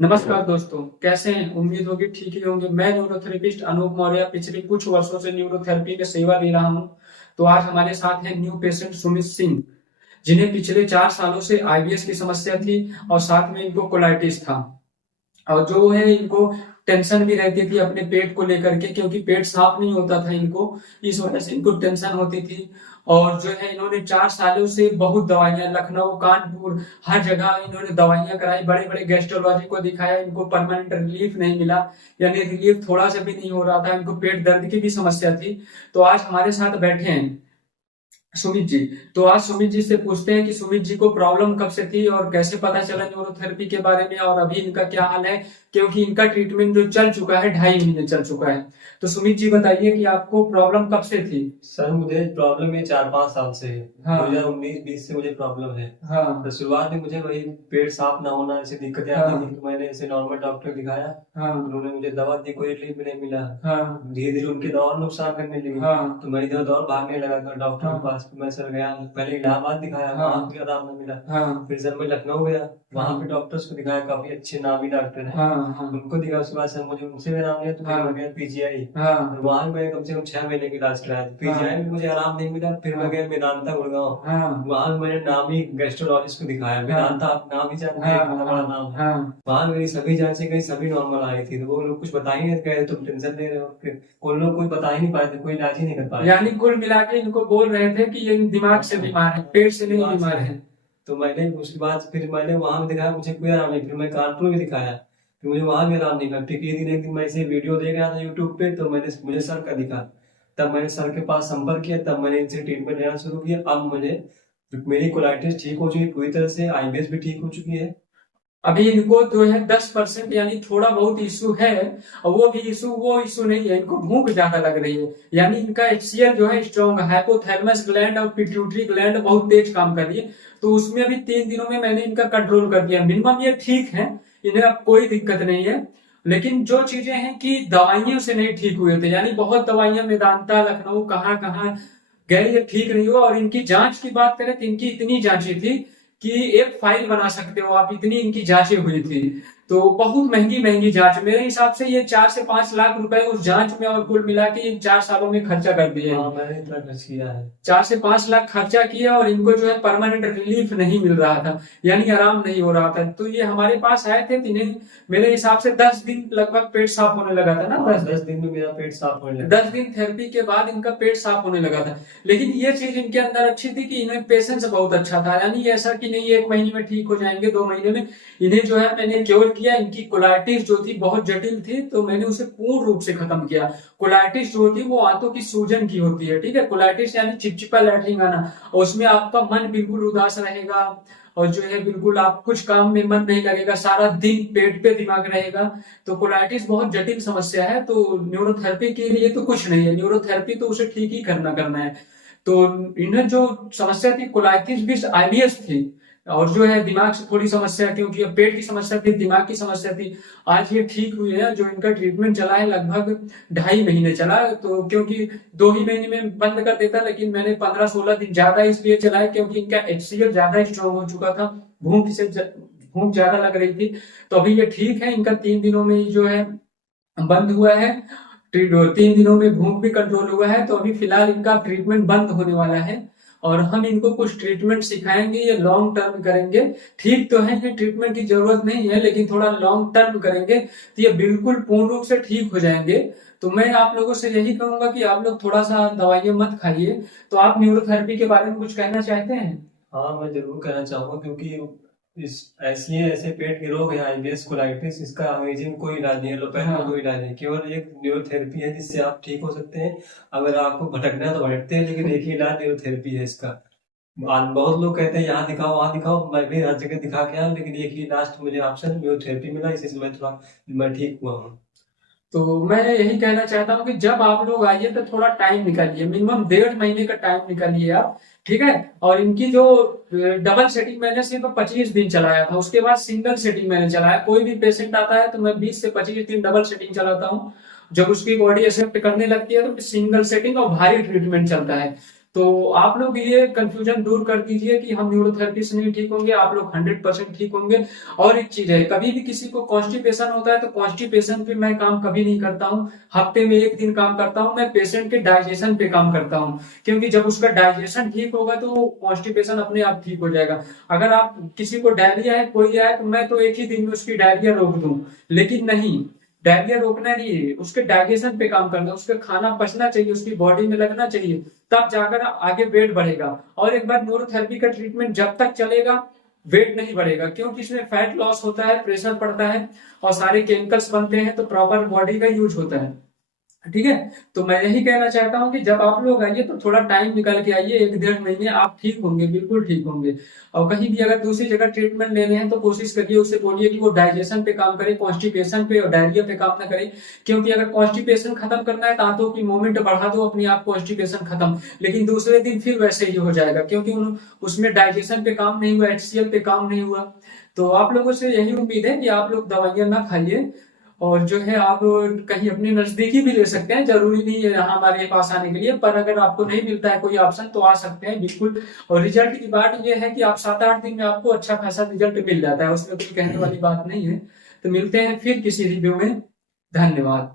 नमस्कार दोस्तों, कैसे हैं? उम्मीद होगी ठीक ही होंगे। मैं न्यूरोथेरेपिस्ट अनूप मौर्य पिछले कुछ वर्षों से न्यूरोथेरेपी में सेवा दे रहा हूं। तो आज हमारे साथ हैं न्यू पेशेंट सुमित सिंह, जिन्हें पिछले 4 सालों से आईबीएस की समस्या थी और साथ में इनको कोलाइटिस था। और जो है इनको टेंशन भी रहती थी अपने पेट को लेकर के, क्योंकि पेट साफ नहीं होता था इनको। इस वजह से इनको टेंशन होती थी। और जो है इन्होंने 4 सालों से बहुत दवाइयां, लखनऊ, कानपुर, हर जगह इन्होंने दवाइयां कराई, बड़े बड़े गेस्ट्रोलॉजी को दिखाया, इनको परमानेंट रिलीफ नहीं मिला। यानी रिलीफ थोड़ा सा भी नहीं हो रहा था। इनको पेट दर्द की भी समस्या थी। तो आज हमारे साथ बैठे हैं सुमित जी। तो आज सुमित जी से पूछते हैं कि सुमित जी को प्रॉब्लम कब से थी और कैसे पता चला न्यूरोथेरेपी के बारे में, और अभी इनका क्या हाल है, क्योंकि इनका ट्रीटमेंट जो चल चुका है 2.5 महीने चल चुका है। तो सुमित जी बताइए कि आपको प्रॉब्लम कब से थी? सर मुझे प्रॉब्लम ये 4-5 साल से है। हाँ। 2019-20 से मुझे प्रॉब्लम है। हाँ। तो शुरुआत में मुझे वही पेट साफ ना होना, ऐसी दिक्कतें हाँ। आती थी। तो मैंने ऐसे नॉर्मल डॉक्टर दिखाया। हाँ। उन्होंने मुझे दवा दी, कोई रिलीफ भी नहीं मिला। हाँ। धीरे धीरे उनकी दवा नुकसान करने लगी। हाँ। तो मैं इधर उधर भागने लगा था डॉक्टर हाँ। के पास। मैं सर गया, पहले इलाहाबाद दिखाया, हाँ। वहां भी आराम नहीं मिला। हाँ। फिर सर मैं लखनऊ गया, वहां हाँ। पे डॉक्टर्स को दिखाया, काफी अच्छे नामी डॉक्टर हैं। हाँ। हाँ। उनको दिखा, उसके बाद सर मुझे उनसे भी आराम नहीं, तो फिर हाँ। मैं गया पीजीआई। हाँ। वहां मैं कम से कम 6 महीने की इलाज कराया। पीजीआई में मुझे आराम नहीं मिला। फिर मैं गया मेदांता गुड़गांव। हाँ। वहां मैंने नामी गेस्ट्रोलॉजिस्ट को दिखाया। मेदांता आप नाम ही जानते हैं, कितना बड़ा नाम है। हाँ। वहां मेरी सभी जांचें गई, सभी नॉर्मल आई थी। तो वो लोग कुछ बता ही नहीं कहे, तुम टेंशन ले रहे हो। फिर उन लोग कोई बता ही नहीं पाए थे, कोई इलाज ही नहीं कर पाए। यानी कुल मिला के इनको बोल रहे थे कि ये दिमाग से बीमार है, पेट से नहीं दिमाग से बीमार है। है। तो मैंने उसके बाद फिर मैंने वहां भी दिखाया, मुझे कोई आराम नहीं। फिर मैं कानपुर भी दिखाया, फिर मुझे वहां भी आराम नहीं मिला। फिर एक दिन मैं ऐसे वीडियो देख रहा था यूट्यूब पे, तो मुझे सर का दिखा। तब मैंने सर के पास संपर्क किया, तब मैंने इनसे ट्रीटमेंट लेना शुरू किया। अब मुझे मेरी कोलाइटिस ठीक हो चुकी पूरी तरह से, आईबीएस भी ठीक हो चुकी है। अभी इनको जो है 10% यानी थोड़ा बहुत इशू है। और वो इशू नहीं है, इनको भूख ज्यादा लग रही है। यानी इनका एचसीएल जो है स्ट्रॉन्ग, हाइपोथैलेमस ग्लैंड और पिट्यूटरी ग्लैंड बहुत तेज काम कर रही है। तो उसमें अभी 3 दिनों में मैंने इनका कंट्रोल कर दिया मिनिमम। ये ठीक है, इन्हें अब कोई दिक्कत नहीं है। लेकिन जो चीजें हैं कि दवाइयों से नहीं ठीक हुए थे, यानी बहुत दवाइयां मेदांता, लखनऊ, कहाँ कहाँ गए, ये ठीक नहीं हुआ। और इनकी जांच की बात करें तो इनकी इतनी जांची थी कि एक फाइल बना सकते हो आप, इतनी इनकी जांचें हुई थी। तो बहुत महंगी महंगी जांच, मेरे हिसाब से ये 4 से 5 लाख रुपए उस जांच में और कुल मिला के इन 4 सालों में खर्चा कर दिए। हाँ, मैंने इतना खर्च किया है। 4 से 5 लाख खर्चा किया और इनको जो है परमानेंट रिलीफ नहीं मिल रहा था, यानी आराम नहीं हो रहा था। तो ये हमारे पास आए थे, इन्हें मेरे हिसाब से 10 दिन लगभग पेट साफ होने लगा था ना। 10 दिन में मेरा पेट साफ होने लगा। 10 दिन थेरेपी के बाद इनका पेट साफ होने लगा था। लेकिन ये चीज इनके अंदर अच्छी थी कि इन्हें पेशेंस बहुत अच्छा था। यानी ऐसा कि नहीं 1 महीने में ठीक हो जाएंगे, 2 महीने में। इन्हें जो है मैंने क्योर किया। इनकी कोलाइटिस जो थी बहुत जटिल थी, तो मैंने उसे पूर्ण रूप से खत्म किया। कोलाइटिस जो होती है वो आंतों की सूजन की होती है, ठीक है। कोलाइटिस यानी चिपचिपा लैट्रिन आना, और उसमें आपका मन बिल्कुल उदास रहेगा, और जो है बिल्कुल आप कुछ काम में मन नहीं लगेगा, सारा दिन पेट पे दिमाग रहेगा। तो कोलाइटिस बहुत जटिल समस्या है। तो न्यूरोथेरेपी के लिए तो कुछ नहीं है, न्यूरोथेरेपी तो उसे ठीक ही करना है। तो इन्हें जो समस्या थी कोलाइटिस भी आईबीएस थी, और जो है दिमाग से थोड़ी समस्या, क्योंकि अब पेट की समस्या थी, दिमाग की समस्या थी। आज ये ठीक हुई है। जो इनका ट्रीटमेंट चला है लगभग 2.5 महीने चला। तो क्योंकि 2 ही महीने में बंद कर देता, लेकिन मैंने 15-16 दिन ज्यादा इसलिए चलाया क्योंकि इनका एचसीएल ज्यादा स्ट्रॉन्ग हो चुका था, भूख ज्यादा लग रही थी। तो अभी ये ठीक है। इनका 3 दिनों में ही जो है बंद हुआ है। 3 दिनों में भूख भी कंट्रोल हुआ है। तो अभी फिलहाल इनका ट्रीटमेंट बंद होने वाला है, और हम इनको कुछ ट्रीटमेंट सिखाएंगे, ये लॉन्ग टर्म करेंगे। ठीक तो है, ये ट्रीटमेंट की जरूरत नहीं है, लेकिन थोड़ा लॉन्ग टर्म करेंगे तो ये बिल्कुल पूर्ण रूप से ठीक हो जाएंगे। तो मैं आप लोगों से यही कहूंगा कि आप लोग थोड़ा सा दवाइयां मत खाइए। तो आप न्यूरोथेरेपी के बारे में कुछ कहना चाहते हैं? हाँ, मैं जरूर कहना चाहूंगा, क्योंकि इस ऐसे पेट के रोग है आईबीएस, कोलाइटिस, इसका अंग्रेजी में कोई इलाज नहीं है, एलोपैथी में कोई इलाज नहीं। केवल एक न्यूरोथेरेपी है जिससे आप ठीक हो सकते हैं। अगर आपको भटकना है तो भटकते हैं, लेकिन एक ही इलाज न्यूरोथेरेपी है इसका। बहुत लोग कहते हैं यहाँ दिखाओ वहां दिखाओ, मैं भी हर जगह दिखा के आया, लेकिन एक ही लास्ट मुझे ऑप्शन न्यूरोथेरेपी मिला, इसी मैं ठीक हुआ हूँ। तो मैं यही कहना चाहता हूँ कि जब आप लोग आइए तो थोड़ा टाइम निकालिए, मिनिमम 1.5 महीने का टाइम निकालिए आप, ठीक है। और इनकी जो डबल सेटिंग मैंने सिर्फ 25 दिन चलाया था, उसके बाद सिंगल सेटिंग मैंने चलाया। कोई भी पेशेंट आता है तो मैं 20 से 25 दिन डबल सेटिंग चलाता हूँ। जब उसकी बॉडी एक्सेप्ट करने लगती है तो सिंगल सेटिंग और भारी ट्रीटमेंट चलता है। तो आप लोग ये कंफ्यूजन दूर कर दीजिए कि हम न्यूरोथेरेपी से नहीं ठीक होंगे, आप लोग 100% ठीक होंगे। और एक चीज है, कभी भी किसी को कॉन्स्टिपेशन होता है तो कॉन्स्टिपेशन पे मैं काम कभी नहीं करता हूँ, हफ्ते में एक दिन काम करता हूँ, मैं पेशेंट के डाइजेशन पे काम करता हूँ। क्योंकि जब उसका डाइजेशन ठीक होगा तो कॉन्स्टिपेशन अपने आप ठीक हो जाएगा। अगर आप किसी को डायरिया है, कोई है, तो मैं तो एक ही दिन में उसकी डायरिया रोक दूं, लेकिन नहीं, डायरिया रोकना नहीं है, उसके डाइजेशन पे काम करना है, उसका खाना पचना चाहिए, उसकी बॉडी में लगना चाहिए, तब जाकर आगे वेट बढ़ेगा। और एक बार न्यूरोथेरेपी का ट्रीटमेंट जब तक चलेगा वेट नहीं बढ़ेगा, क्योंकि इसमें फैट लॉस होता है, प्रेशर पड़ता है और सारे केमिकल्स बनते हैं, तो प्रॉपर बॉडी का यूज होता है। ठीक है। तो मैं यही कहना चाहता हूँ कि जब आप लोग आइए तो थोड़ा टाइम निकाल के आइए, 1-1.5 महीने आप ठीक होंगे, बिल्कुल ठीक होंगे। और कहीं भी अगर दूसरी जगह ट्रीटमेंट ले रहे हैं तो कोशिश करिए, उससे बोलिए कि वो डाइजेशन पे काम करे, कॉन्स्टिपेशन पे और डायरिया पे काम ना करे। क्योंकि अगर कॉन्स्टिपेशन खत्म करना है, दांतों की मूवमेंट बढ़ा दो, अपने आप कॉन्स्टिपेशन खत्म, लेकिन दूसरे दिन फिर वैसे ही हो जाएगा, क्योंकि उसमें डाइजेशन पे काम नहीं हुआ, HCl पे काम नहीं हुआ। तो आप लोगों से यही उम्मीद है कि आप लोग दवाइयां ना खाइए, और जो है आप कहीं अपने नजदीकी भी ले सकते हैं, जरूरी नहीं है यहाँ हमारे पास आने के लिए, पर अगर आपको नहीं मिलता है कोई ऑप्शन तो आ सकते हैं बिल्कुल। और रिजल्ट की बात यह है कि आप 7-8 दिन में आपको अच्छा खासा रिजल्ट मिल जाता है, उसमें कोई कहने वाली बात नहीं है। तो मिलते हैं फिर किसी रिव्यू में। धन्यवाद।